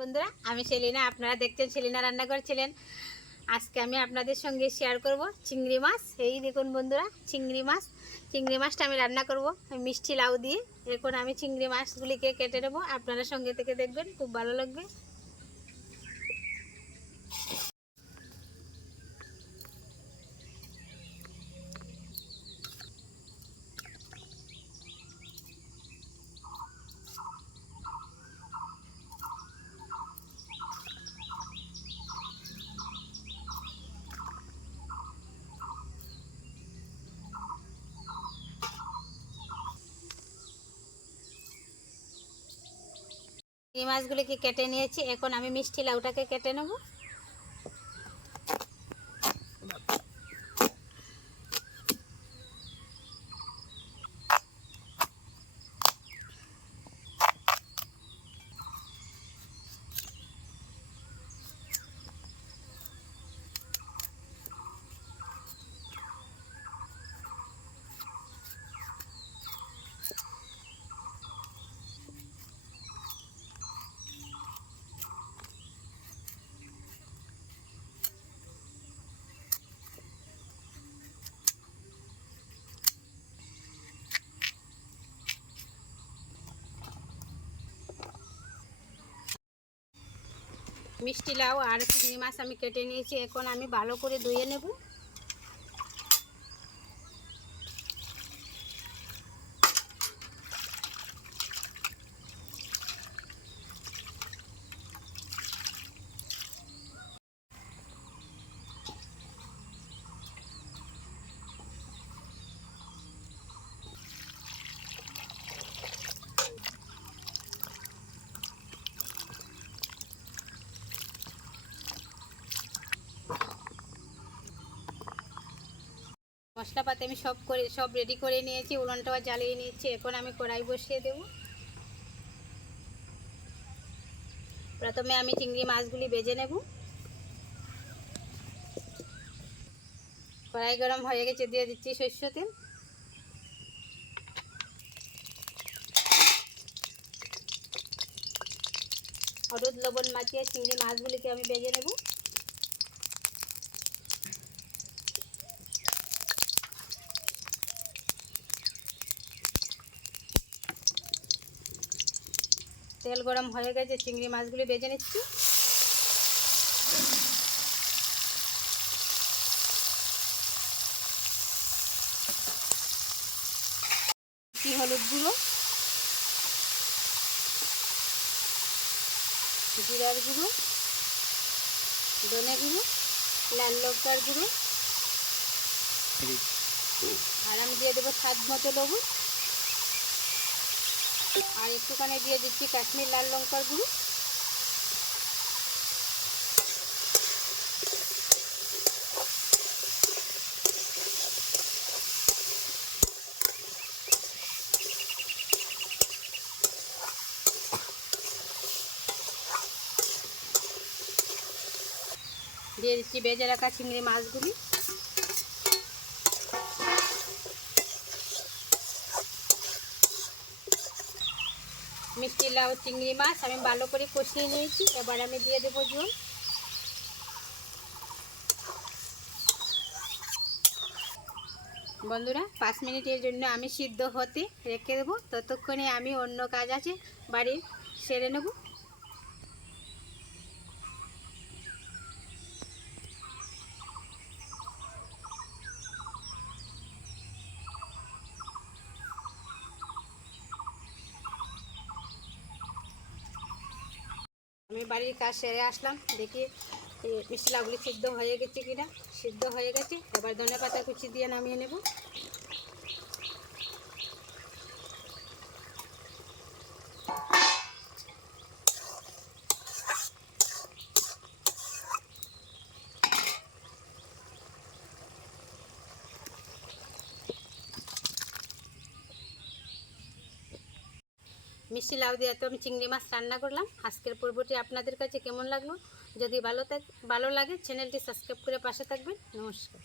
বন্ধুরা, আমি সেলিনা। আপনারা দেখছেন সেলিনা রান্নাঘর চ্যানেল। আজকে আমি আপনাদের সঙ্গে শেয়ার করব চিংড়ি মাছ। এই দেখুন বন্ধুরা, চিংড়ি মাছটা আমি রান্না করব মিষ্টি লাউ দিয়ে। এখন আমি চিংড়ি মাছগুলিকে কেটে নেব। আপনারা সঙ্গে থেকে দেখবেন, খুব ভালো লাগবে। এই মাছগুলিকে কেটে নিয়েছি। এখন আমি মিষ্টি লাউটাকে কেটে নেব। মিষ্টি লাউ আর চিংড়ি মাছ আমি কেটে নিয়েছি। এখন আমি ভালো করে ধুয়ে নেব। মশলাপাতি আমি সব রেডি করে নিয়েছি। উনুনটাও জ্বালিয়ে নিয়েছি। এখন আমি কড়াই বসিয়ে দেব। প্রথমে আমি চিংড়ি মাছগুলি ভেজে নেব। কড়াই গরম হয়ে গেছে, দিয়ে দিচ্ছি সরষের তেল। হলুদ লবণ মাখিয়ে চিংড়ি মাছগুলিকে আমি ভেজে নেব। তেল গরম হয়ে গেছে, চিংড়ি মাছগুলি ভেজে নিচ্ছি। হলুদ গুঁড়ো, জিরার গুঁড়ো, ধনে গুঁড়ো, লাল লঙ্কার গুঁড়ো, আর আমি দিয়ে দেবো স্বাদ মতো লবণ। আর একটুখানি দিয়ে দিচ্ছি কাশ্মীর লাল লঙ্কার গুঁড়ো। দিয়ে দিচ্ছি ভেজে রাখা চিংড়ি মাছগুলি। মিষ্টি লাউ চিংড়ি মাছ আমি ভালো করে কষিয়ে নিয়েছি। এবার আমি দিয়ে দেবো জল। বন্ধুরা, 5 মিনিটের জন্য আমি সিদ্ধ হতে রেখে দেবো। ততক্ষণে আমি অন্য কাজ আছে বাড়ির সেরে নেব। আমি বাড়ির কাজ সেরে আসলাম। দেখি মিষ্টি লাউগুলি সিদ্ধ হয়ে গেছে কিনা। সিদ্ধ হয়ে গেছে। এবার ধনেপাতা কুচি দিয়ে নামিয়ে নেব। মিষ্টি লাউ দিয়ে তো আমি চিংড়ি মাছ রান্না করলাম। আজকের পর্বটি আপনাদের কাছে কেমন লাগলো? যদি ভালো লাগে চ্যানেলটি সাবস্ক্রাইব করে পাশে থাকবেন। নমস্কার।